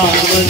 Jai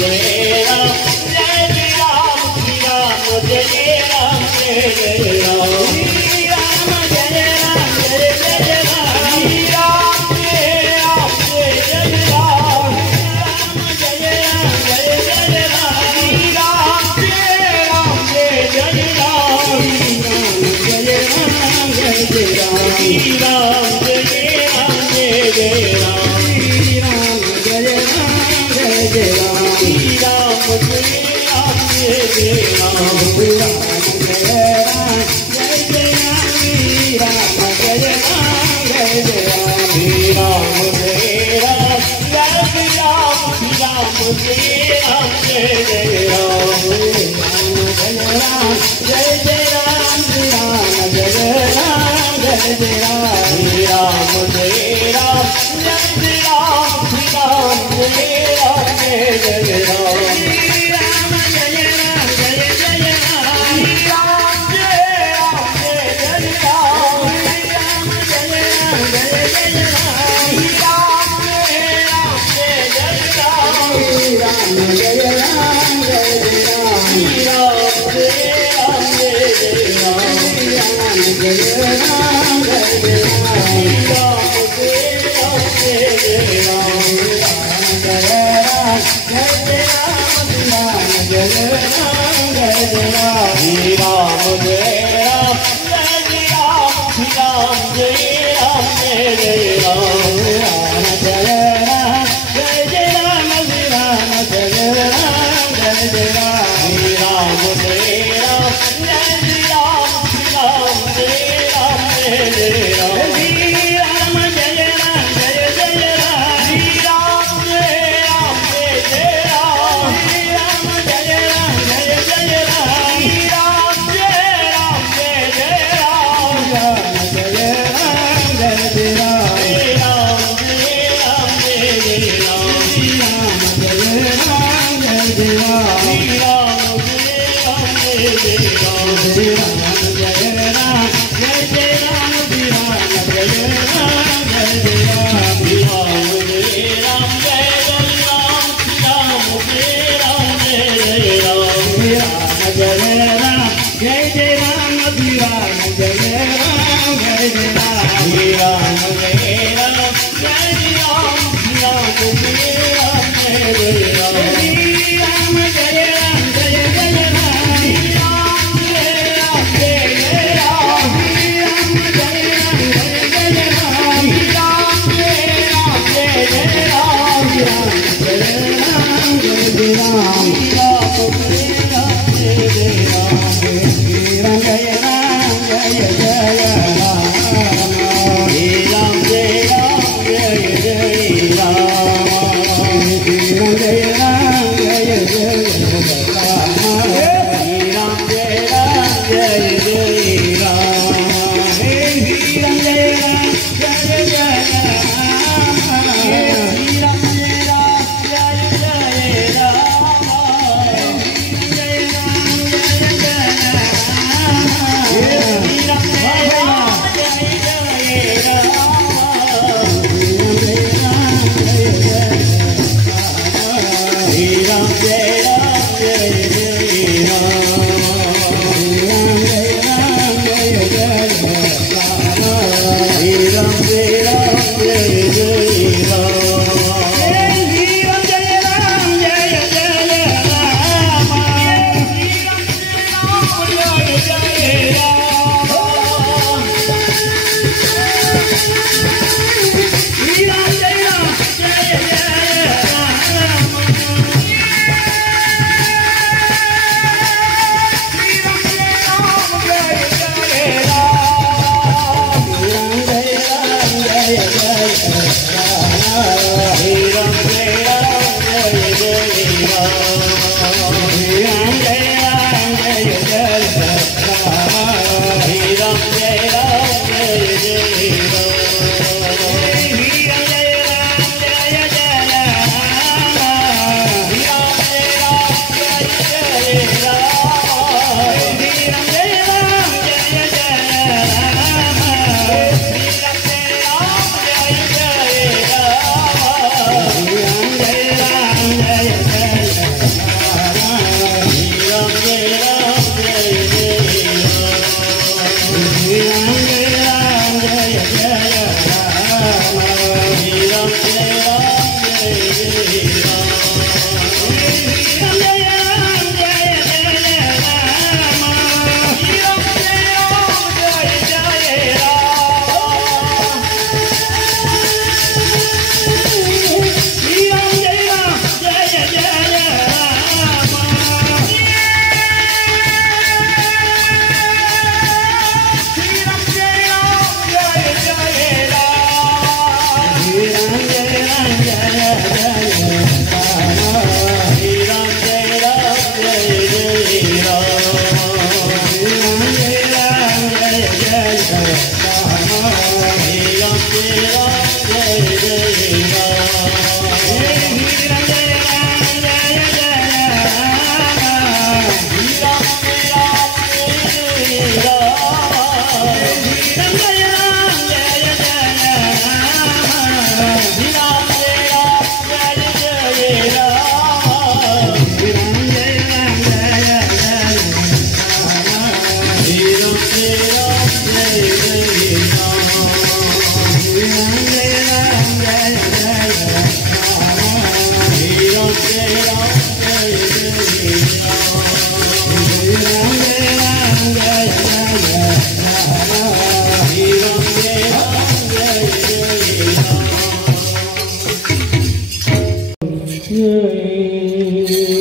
जय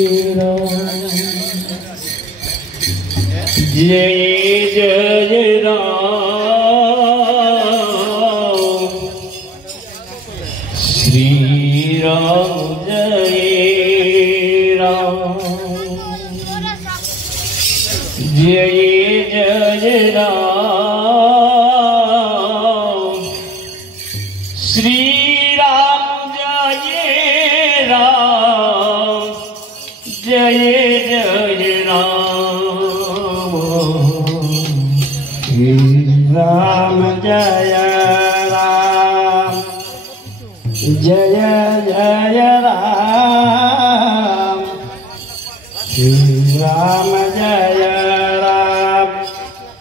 राम श्री राम जय राम जय राम श्री राम जय राम जय राम राम जय राम जय जय राम श्री राम जय राम जय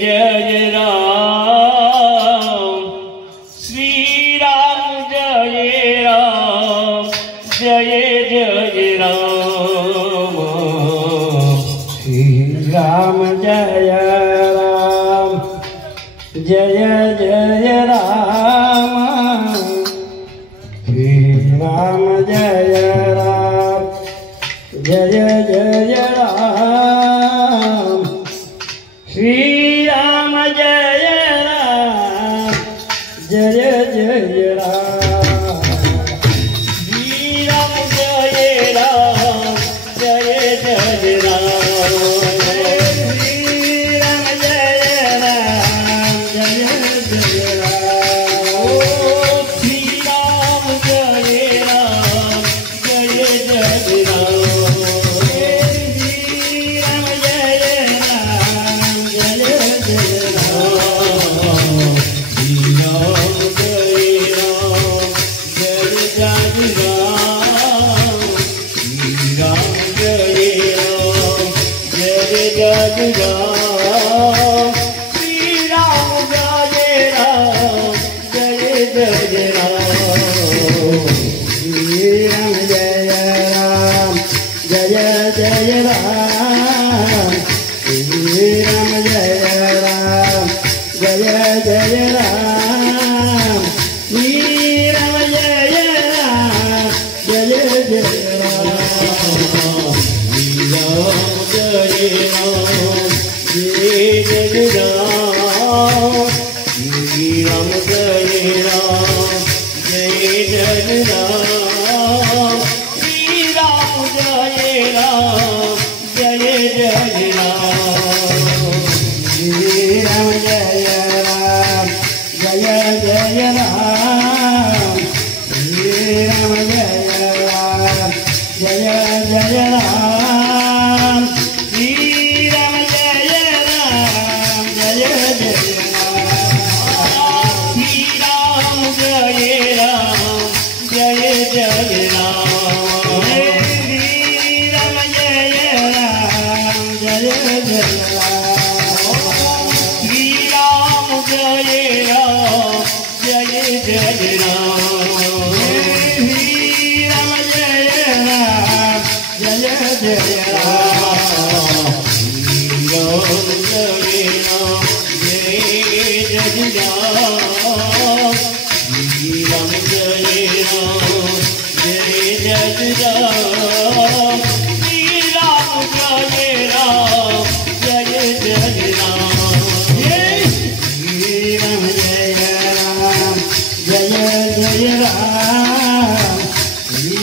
जय राम श्री राम जय राम जय जय राम श्री राम जय जय राम श्री राम जय राम जय जय राम श्री राम जय राम जय जय राम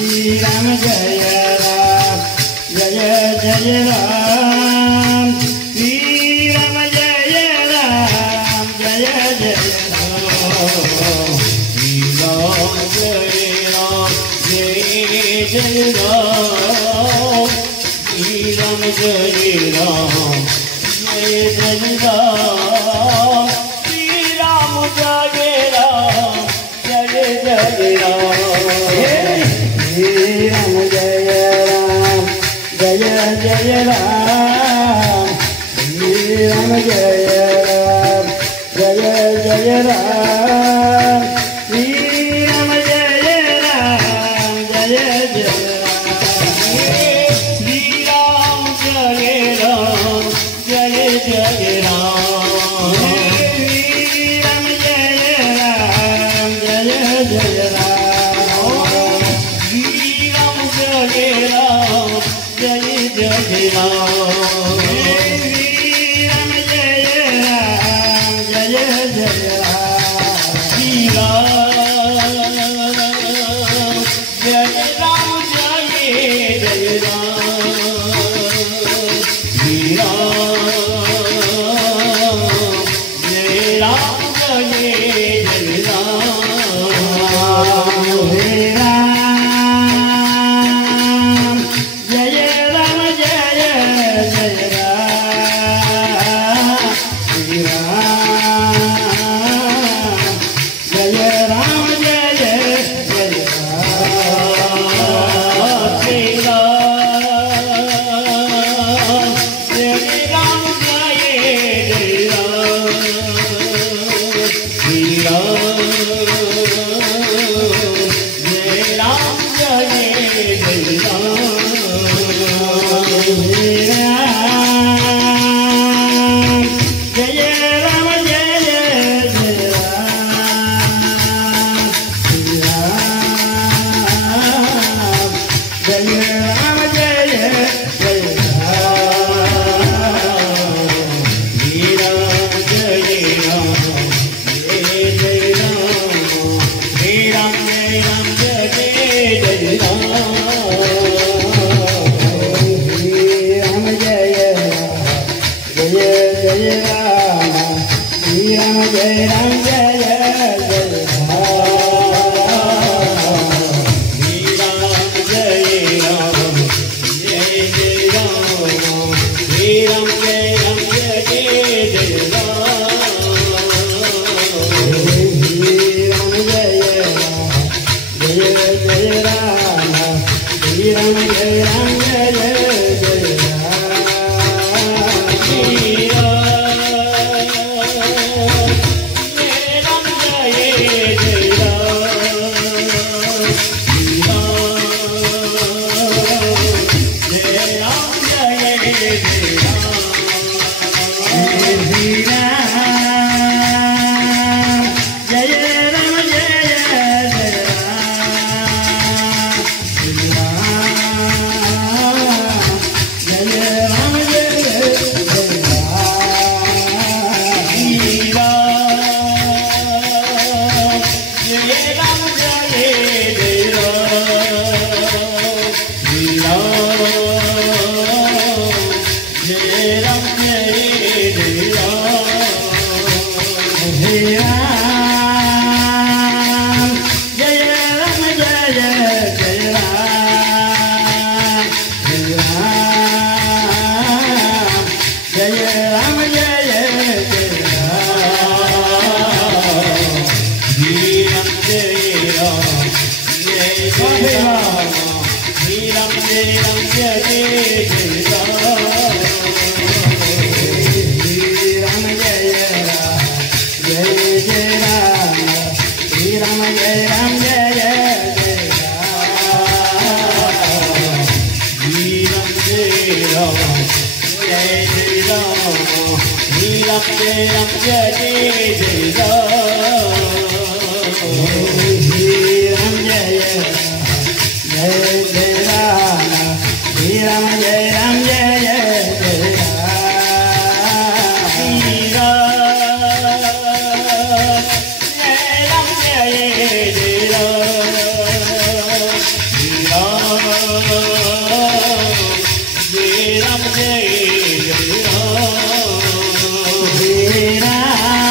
श्री राम जय राम जय जय राम श्री राम जय राम जय जय राम श्री राम जय राम जय जय राम श्री राम जय राम जय जय राम जय राम राम श्री राम जय राम जय जय राम श्री राम जय राम जय जय श्री राम जय राम जय जय राम श्री राम जय राम जय जय राम श्री राम जय राम जय जय राम श्री राम जय राम जय जय राम श्री राम जय राम जय जय राम श्री राम जय राम जय जय राम हे राम जय राम जय जय राम श्री राम जय राम जय जय राम श्री राम जय राम जय जय राम श्री राम जय राम जय जय राम हे राम जय राम जय जय राम श्री राम जय राम जय जय राम श्री राम जय राम जय जय राम श्री राम जय जय राम श्री राम जय जय राम श्री राम जय राम जय जय राम श्री राम जय राम जय जय राम श्री राम जय जय राम श्री राम जय राम जय जय राम श्री राम जय राम जय जय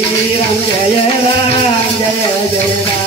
Jai Ram, Jai Ram, Jai Ram.